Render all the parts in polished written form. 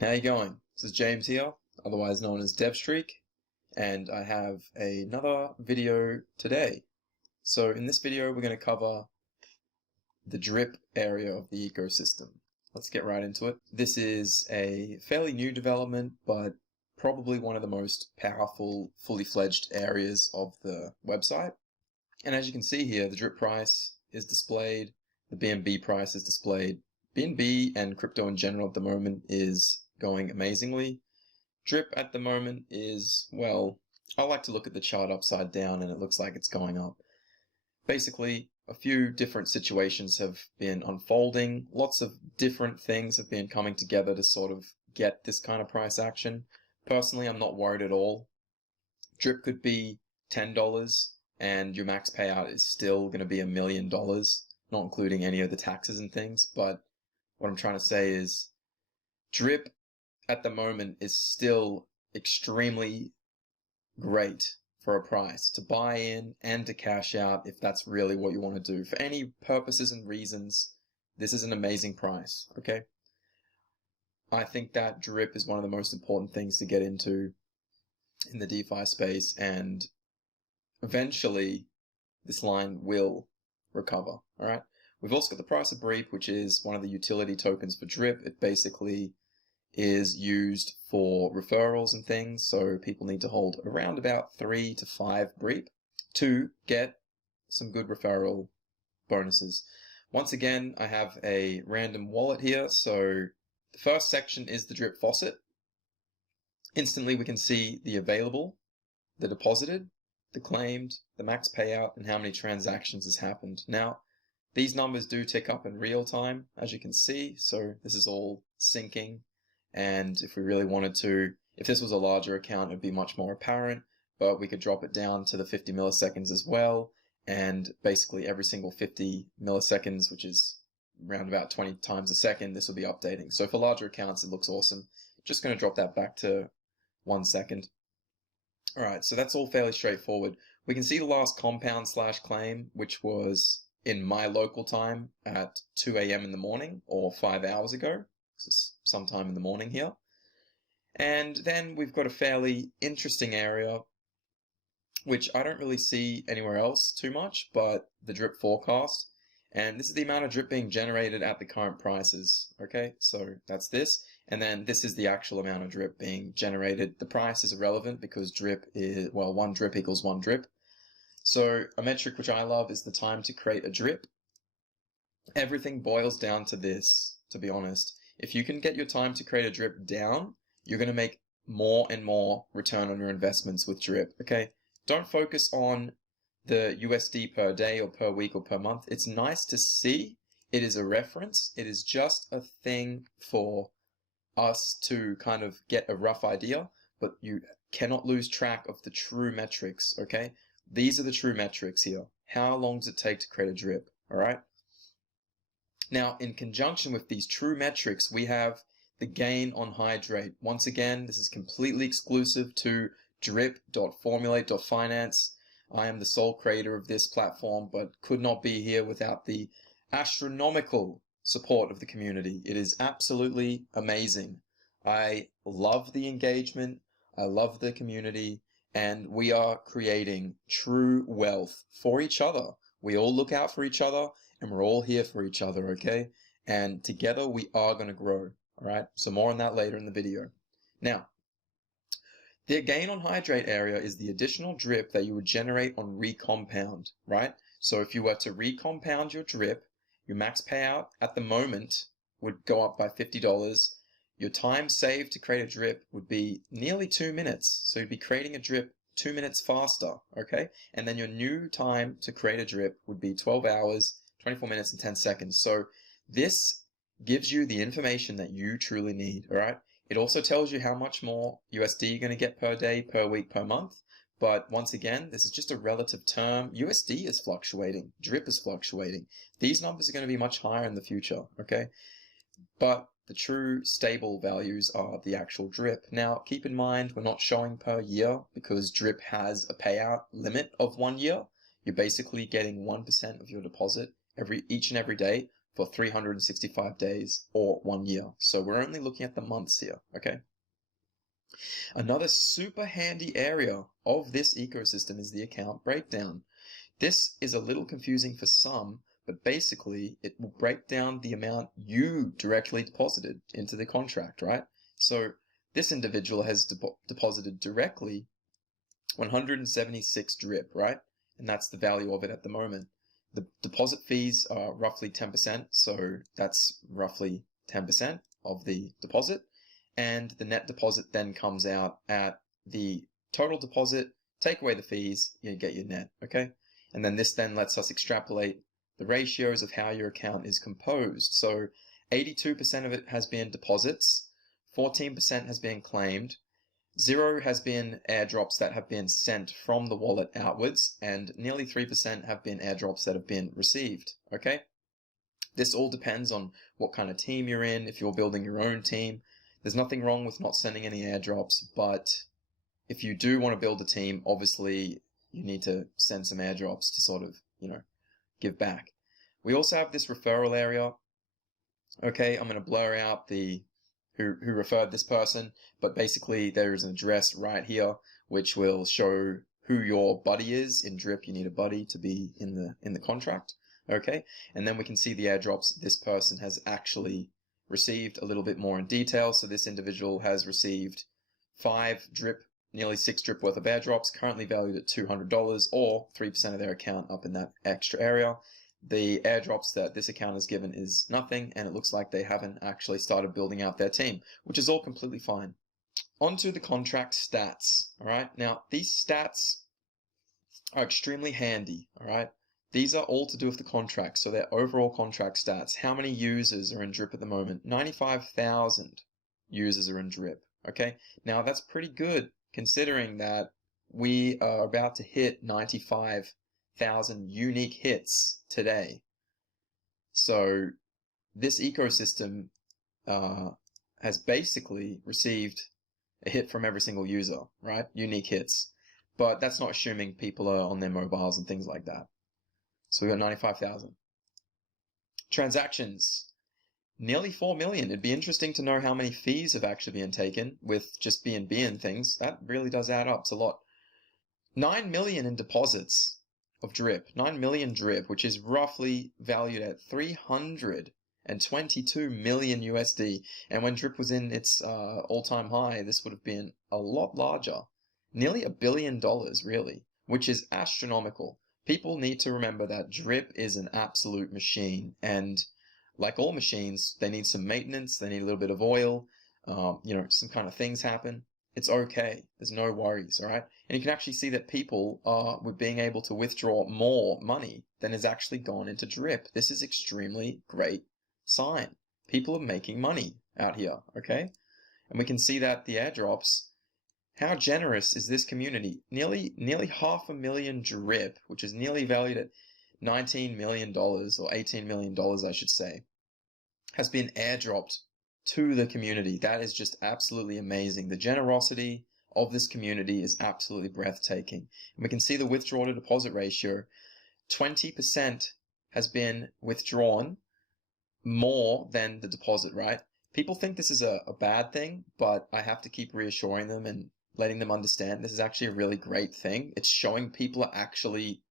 How you going? This is James here, otherwise known as DevStreak, and I have another video today. So in this video, we're going to cover the drip area of the ecosystem. Let's get right into it. This is a fairly new development, but probably one of the most powerful, fully fledged areas of the website. And as you can see here, the drip price is displayed, the BNB price is displayed. BNB and crypto in general at the moment is going amazingly. Drip at the moment is, well, I like to look at the chart upside down and it looks like it's going up. Basically, a few different situations have been unfolding. Lots of different things have been coming together to sort of get this kind of price action. Personally, I'm not worried at all. Drip could be $10 and your max payout is still going to be $1 million, not including any of the taxes and things. But what I'm trying to say is drip at the moment is still extremely great for a price to buy in and to cash out if that's really what you want to do. For any purposes and reasons, this is an amazing price, okay? I think that drip is one of the most important things to get into in the DeFi space, and eventually this line will recover, all right? We've also got the price of Breep, which is one of the utility tokens for drip. It basically is used for referrals and things, so people need to hold around about 3 to 5 Breep to get some good referral bonuses. Once again, I have a random wallet here, so the first section is the drip faucet. Instantly we can see the available, the deposited, the claimed, the max payout, and how many transactions has happened. Now, these numbers do tick up in real time, as you can see, so this is all syncing. And if we really wanted to, if this was a larger account, it'd be much more apparent, but we could drop it down to the 50 milliseconds as well. And basically every single 50 milliseconds, which is around about 20 times a second, this will be updating. So for larger accounts, it looks awesome. Just going to drop that back to 1 second. All right, so that's all fairly straightforward. We can see the last compound / claim, which was in my local time at 2 a.m. in the morning, or 5 hours ago. This is sometime in the morning here. And then we've got a fairly interesting area, which I don't really see anywhere else too much, but the drip forecast. And this is the amount of drip being generated at the current prices. Okay, so that's this. And then this is the actual amount of drip being generated. The price is irrelevant because drip is, well, 1 drip equals 1 drip. So a metric which I love is the time to create a drip. Everything boils down to this, to be honest. If you can get your time to create a drip down, you're going to make more and more return on your investments with drip, okay? Don't focus on the USD per day or per week or per month. It's nice to see. It is a reference. It is just a thing for us to kind of get a rough idea, but you cannot lose track of the true metrics, okay? These are the true metrics here. How long does it take to create a drip, all right? Now, in conjunction with these true metrics, we have the gain on hydrate. Once again, this is completely exclusive to drip.formulate.finance. I am the sole creator of this platform, but could not be here without the astronomical support of the community. It is absolutely amazing. I love the engagement. I love the community. And we are creating true wealth for each other. We all look out for each other and we're all here for each other, okay? And together we are going to grow, all right? So more on that later in the video. Now, the gain on hydrate area is the additional drip that you would generate on recompound, right? So if you were to recompound your drip, your max payout at the moment would go up by $50. Your time saved to create a drip would be nearly 2 minutes. So you'd be creating a drip 2 minutes faster, okay? And then your new time to create a drip would be 12 hours, 24 minutes, and 10 seconds. So this gives you the information that you truly need, all right? It also tells you how much more USD you're going to get per day, per week, per month. But once again, this is just a relative term. USD is fluctuating. Drip is fluctuating. These numbers are going to be much higher in the future, okay? But the true stable values are the actual drip. Now, keep in mind, we're not showing per year because drip has a payout limit of 1 year. You're basically getting 1% of your deposit each and every day for 365 days or 1 year. So we're only looking at the months here, okay? Another super handy area of this ecosystem is the account breakdown. This is a little confusing for some, but basically it will break down the amount you directly deposited into the contract, right? So this individual has deposited directly 176 drip, right? And that's the value of it at the moment. The deposit fees are roughly 10%, so that's roughly 10% of the deposit. And the net deposit then comes out at the total deposit, take away the fees, you get your net, okay? And then this then lets us extrapolate the ratios of how your account is composed. So 82% of it has been deposits, 14% has been claimed, 0 has been airdrops that have been sent from the wallet outwards, and nearly 3% have been airdrops that have been received, okay? This all depends on what kind of team you're in. If you're building your own team, there's nothing wrong with not sending any airdrops, but if you do want to build a team, obviously you need to send some airdrops to sort of, give back. We also have this referral area. Okay, I'm going to blur out the who referred this person, but basically there is an address right here which will show who your buddy is. In Drip, you need a buddy to be in the contract. Okay, and then we can see the airdrops this person has actually received a little bit more in detail. So this individual has received 5 drip, nearly 6 drip worth of airdrops, currently valued at $200, or 3% of their account up in that extra area. The airdrops that this account has given is nothing, and it looks like they haven't actually started building out their team, which is all completely fine. Onto the contract stats. All right, now these stats are extremely handy. All right, these are all to do with the contract, so their overall contract stats. How many users are in Drip at the moment? 95,000 users are in Drip. Okay, now that's pretty good considering that we are about to hit 95,000 unique hits today. So this ecosystem has basically received a hit from every single user, right? Unique hits. But that's not assuming people are on their mobiles and things like that. So we got 95,000. Transactions. Nearly 4 million. It'd be interesting to know how many fees have actually been taken with just BNB and things. That really does add up. It's a lot. 9 million in deposits of Drip. 9 million Drip, which is roughly valued at 322 million USD. And when Drip was in its all-time high, this would have been a lot larger. Nearly $1 billion, really, which is astronomical. People need to remember that Drip is an absolute machine, and like all machines, they need some maintenance, they need a little bit of oil, some kind of things happen. It's okay. There's no worries, all right? And you can actually see that people are being able to withdraw more money than has actually gone into Drip. This is extremely great sign. People are making money out here, okay? And we can see that the airdrops, how generous is this community? Nearly $500,000 Drip, which is nearly valued at $19 million, or $18 million, I should say, has been airdropped to the community. That is just absolutely amazing. The generosity of this community is absolutely breathtaking. And we can see the withdraw to deposit ratio. 20% has been withdrawn more than the deposit, right? People think this is a bad thing, but I have to keep reassuring them and letting them understand this is actually a really great thing. It's showing people are actually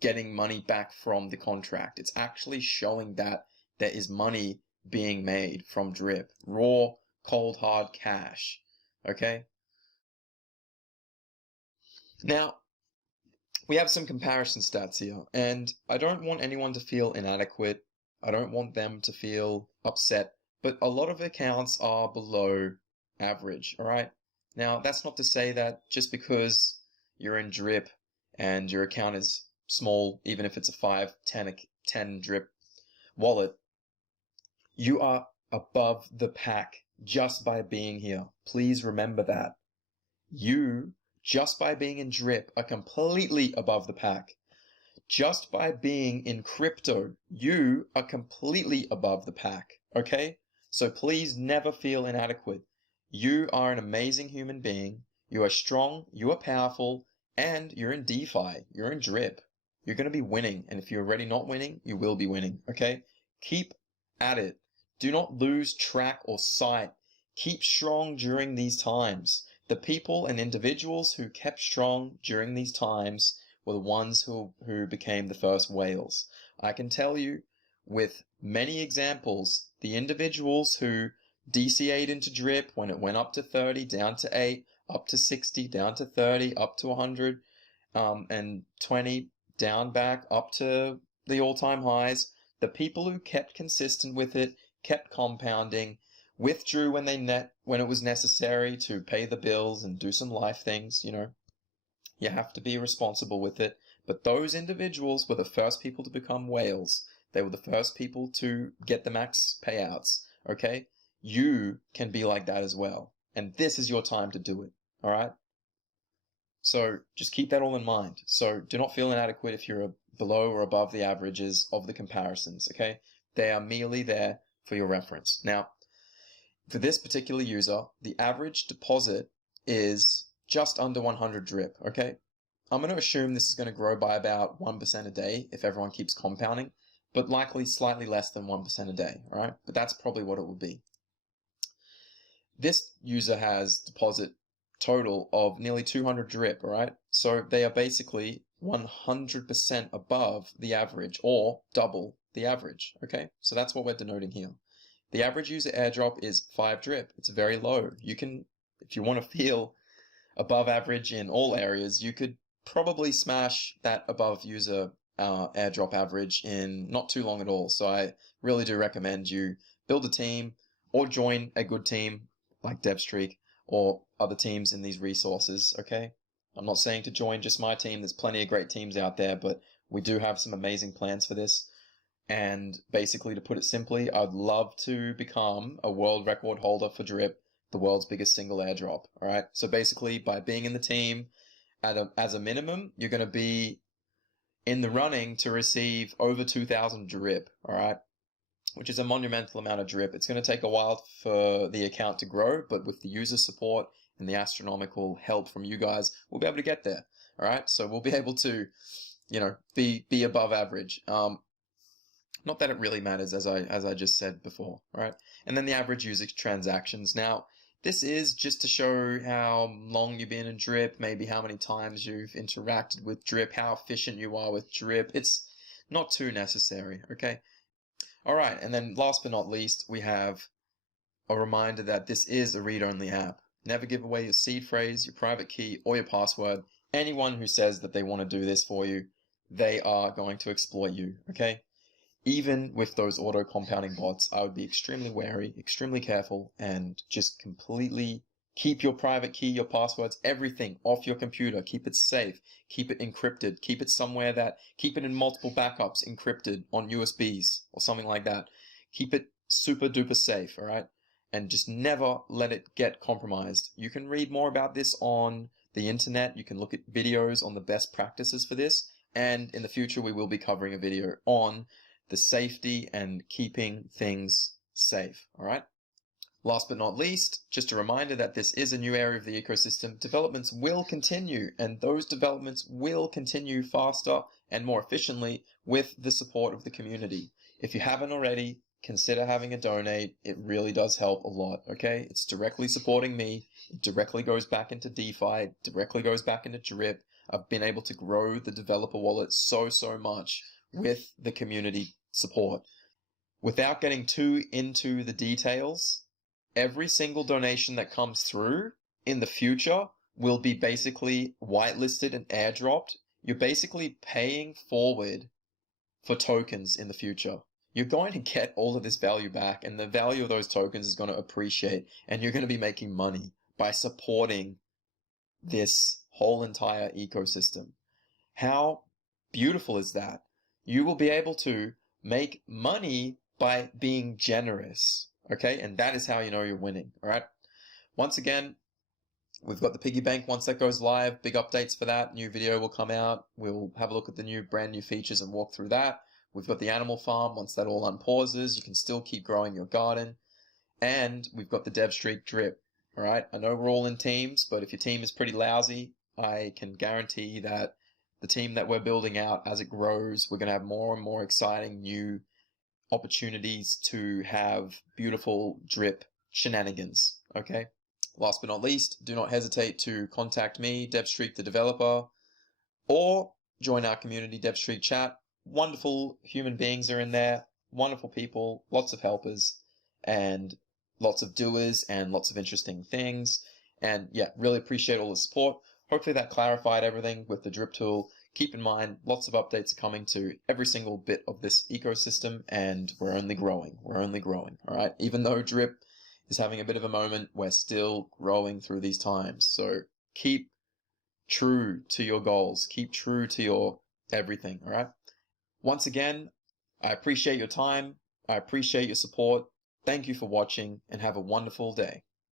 getting money back from the contract. It's actually showing that there is money being made from Drip. Raw, cold, hard cash. Okay? Now, we have some comparison stats here, and I don't want anyone to feel inadequate. I don't want them to feel upset, but a lot of accounts are below average, all right? Now, that's not to say that just because you're in Drip and your account is small, even if it's a 5, 10 Drip wallet, you are above the pack just by being here. Please remember that. You, just by being in Drip, are completely above the pack. Just by being in crypto, you are completely above the pack, okay? So please never feel inadequate. You are an amazing human being. You are strong, you are powerful, and you're in DeFi. You're in Drip. You're going to be winning, and if you're already not winning, you will be winning, okay? Keep at it. Do not lose track or sight. Keep strong during these times. The people and individuals who kept strong during these times were the ones who became the first whales. I can tell you with many examples, the individuals who DCA'd into drip when it went up to 30, down to 8, up to 60, down to 30, up to 100, and 20, down back up to the all-time highs. The people who kept consistent with it, kept compounding, withdrew when it was necessary to pay the bills and do some life things, you have to be responsible with it. But those individuals were the first people to become whales. They were the first people to get the max payouts, okay? You can be like that as well. And this is your time to do it, all right? So just keep that all in mind. So do not feel inadequate if you're below or above the averages of the comparisons, okay? They are merely there for your reference. Now, for this particular user, the average deposit is just under 100 drip, okay? I'm going to assume this is going to grow by about 1% a day if everyone keeps compounding, but likely slightly less than 1% a day, all right? But that's probably what it will be. This user has deposit total of nearly 200 drip, all right? So they are basically 100% above the average, or double the average, okay? So that's what we're denoting here. The average user airdrop is 5 drip. It's very low. You can, if you want to feel above average in all areas, you could probably smash that above user airdrop average in not too long at all. So I really do recommend you build a team or join a good team like DevStreak or other teams in these resources, okay? I'm not saying to join just my team. There's plenty of great teams out there, but we do have some amazing plans for this. And basically, to put it simply, I'd love to become a world record holder for drip, the world's biggest single airdrop, all right? So basically, by being in the team, as a minimum, you're going to be in the running to receive over 2,000 drip, all right? Which is a monumental amount of drip. It's going to take a while for the account to grow, but with the user support and the astronomical help from you guys, we'll be able to get there, all right? So we'll be able to, be above average. Not that it really matters, as I just said before, right? And then the average user transactions. Now, this is just to show how long you've been in drip, maybe how many times you've interacted with drip, how efficient you are with drip. It's not too necessary, okay? All right, and then last but not least, we have a reminder that this is a read-only app. Never give away your seed phrase, your private key, or your password. Anyone who says that they want to do this for you, they are going to exploit you, okay? Even with those auto compounding bots, I would be extremely wary, extremely careful, and just completely keep your private key, your passwords, everything off your computer. Keep it safe. Keep it encrypted. Keep it in multiple backups, encrypted on USBs or something like that. Keep it super duper safe, all right? And just never let it get compromised. You can read more about this on the internet. You can look at videos on the best practices for this. And in the future, we will be covering a video on the safety and keeping things safe, all right? Last but not least, just a reminder that this is a new area of the ecosystem. Developments will continue, and those developments will continue faster and more efficiently with the support of the community. If you haven't already, consider having a donate. It really does help a lot, okay? It's directly supporting me. It directly goes back into DeFi. It directly goes back into Drip. I've been able to grow the developer wallet so much with the community support. Without getting too into the details, every single donation that comes through in the future will be basically whitelisted and airdropped. You're basically paying forward for tokens in the future. You're going to get all of this value back, and the value of those tokens is going to appreciate, and you're going to be making money by supporting this whole entire ecosystem. How beautiful is that? You will be able to make money by being generous, okay? And that is how you know you're winning, all right? Once again, we've got the piggy bank. Once that goes live, big updates for that. New video will come out. We'll have a look at the brand new features and walk through that. We've got the animal farm. Once that all unpauses, you can still keep growing your garden. And we've got the DevStreak drip, all right? I know we're all in teams, but if your team is pretty lousy, I can guarantee that the team that we're building out, as it grows, we're going to have more and more exciting new opportunities to have beautiful drip shenanigans. Okay. Last but not least, do not hesitate to contact me, DevStreak the developer, or join our community DevStreak chat. Wonderful human beings are in there, wonderful people, lots of helpers, and lots of doers, and lots of interesting things. And yeah, really appreciate all the support. Hopefully that clarified everything with the drip tool. Keep in mind, lots of updates are coming to every single bit of this ecosystem, and we're only growing. We're only growing, all right? Even though drip is having a bit of a moment, we're still growing through these times. So keep true to your goals. Keep true to your everything, all right? Once again, I appreciate your time. I appreciate your support. Thank you for watching, and have a wonderful day.